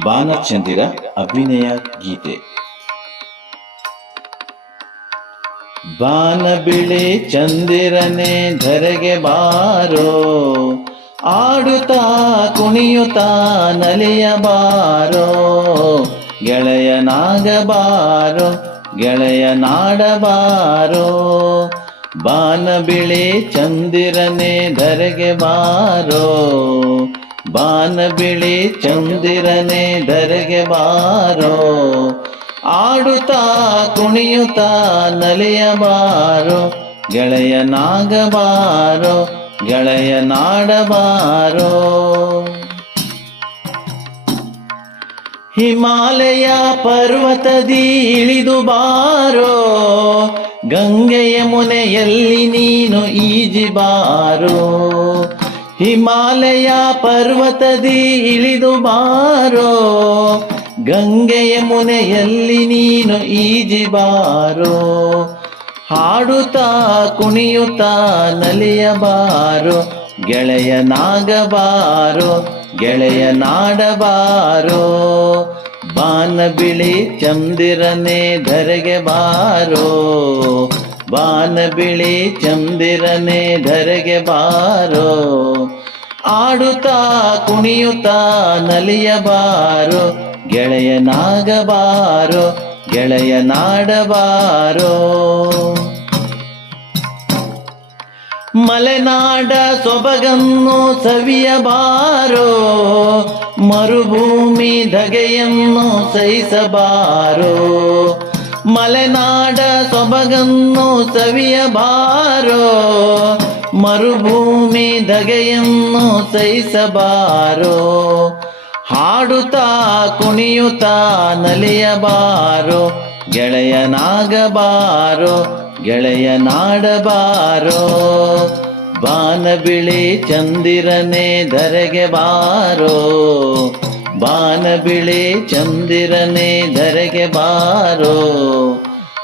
ಬಾನಚಂದಿರ ಅಭಿನಯ ಗೀತೆ. ಬಾನ ಬಿಳಿ ಚಂದಿರನೆ ಧರೆಗೆ ಬಾರೋ, ಆಡುತ್ತಾ ಕುಣಿಯುತ್ತಾ ನಲಿಯ ಬಾರೋ ಗೆಳೆಯನಾಗಬಾರೋ ಗೆಳೆಯನಾಡಬಾರೋ ಬಾನ ಬಿಳಿ ಚಂದಿರನೆ ಧರೆಗೆ ಬಾರೋ ಬಾನ ಬಿಳಿ ಚಂದಿರನೆ ಧರೆಗೆ ಬಾರೋ. ಆಡುತ್ತಾ ಕುಣಿಯುತ್ತಾ ನಲಿಯ ಬಾರೋ. ಗೆಳೆಯನಾಗಬಾರೋ ಗೆಳೆಯನಾಡಬಾರೋ ಹಿಮಾಲಯ ಪರ್ವತದಿ ಇಳಿದು ಬಾರೋ. ಗಂಗೆಯ ಮುನೆಯಲ್ಲಿ ನೀನು ಈಜಿ ಬಾರೋ. ಹಿಮಾಲಯ ಪರ್ವತದಿ ಇಳಿದು ಬಾರೋ, ಗಂಗೆಯ ಮುನೆಯಲ್ಲಿ ನೀನು ಈಜಿ ಬಾರೋ. ಹಾಡುತ್ತಾ ಕುಣಿಯುತ್ತಾ ನಲಿಯ ಬಾರೋ ಗೆಳೆಯನಾಗಬಾರೋ ಗೆಳೆಯನಾಡಬಾರೋ ಬಾನ ಬಿಳಿ ಚಂದಿರನೇ ಧರೆಗೆ ಬಾರೋ. ಬಾನ ಬಿಳಿ ಚಂದಿರನೆ ಧರೆಗೆ ಬಾರೋ. ಆಡುತ್ತಾ ಕುಣಿಯುತ್ತಾ ನಲಿಯ ಬಾರೋ. ಗೆಳೆಯನಾಗಬಾರೋ ಗೆಳೆಯನಾಡಬಾರೋ ಮಲೆನಾಡ ಸೊಬಗನ್ನು ಸವಿಯಬಾರೋ ಮರುಭೂಮಿ ಧಗೆಯನ್ನು ಸಹಿಸಬಾರೋ. ಮಲೆನಾಡ ಸೊಬಗನ್ನು ಸವಿಯಬಾರೋ ಮರುಭೂಮಿ ಧಗೆಯನ್ನು ಸಹಿಸಬಾರೋ ಹಾಡುತ್ತಾ ಕುಣಿಯುತ್ತಾ ನಲಿಯಬಾರೋ ಗೆಳೆಯನಾಗಬಾರೋ ಗೆಳೆಯನಾಡಬಾರೋ ಬಾನ ಬಿಳಿ ಚಂದಿರನೇ ಧರೆಗೆ ಬಾರೋ ಬಾನ ಬಿಳಿ ಚಂದಿರನೆ ಧರೆಗೆ ಬಾರೋ.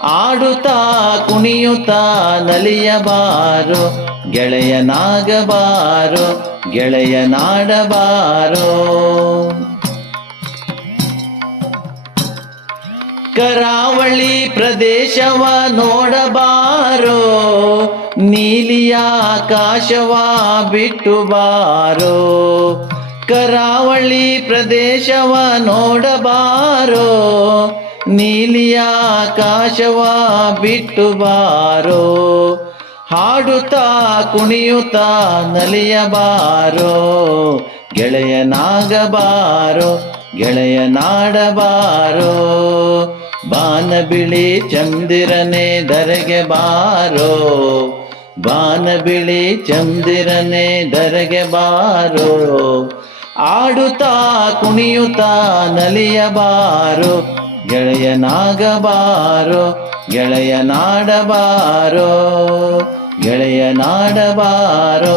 ಆಡುತ್ತಾ ಕುಣಿಯುತ್ತಾ ನಲಿಯಬಾರು ಗೆಳೆಯನಾಗಬಾರು ಗೆಳೆಯನಾಡಬಾರೋ ಕರಾವಳಿ ಪ್ರದೇಶವ ನೋಡಬಾರೋ ನೀಲಿಯ ಆಕಾಶವ ಬಿಟ್ಟು ಬಾರೋ. ಕರಾವಳಿ ಪ್ರದೇಶವ ನೋಡಬಾರೋ, ನೀಲಿಯ ಆಕಾಶವ ಬಿಟ್ಟು ಬಾರೋ, ಹಾಡುತ್ತಾ ಕುಣಿಯುತ್ತಾ ನಲಿಯಬಾರೋ ಗೆಳೆಯನಾಗಬಾರೋ ಗೆಳೆಯನಾಡಬಾರೋ ಬಾನ ಬಿಳಿ ಚಂದಿರನೆ ದರೆಗೆ ಬಾರೋ, ಬಾನಬಿಳಿ ಚಂದಿರನೆ ದರೆಗೆ ಬಾರೋ ಆಡುತ್ತಾ ಕುಣಿಯುತ್ತಾ ನಲಿಯಬಾರೋ ಗೆಳೆಯನಾಗಬಾರೋ ಗೆಳೆಯನಾಡಬಾರೋ ಗೆಳೆಯನಾಡಬಾರೋ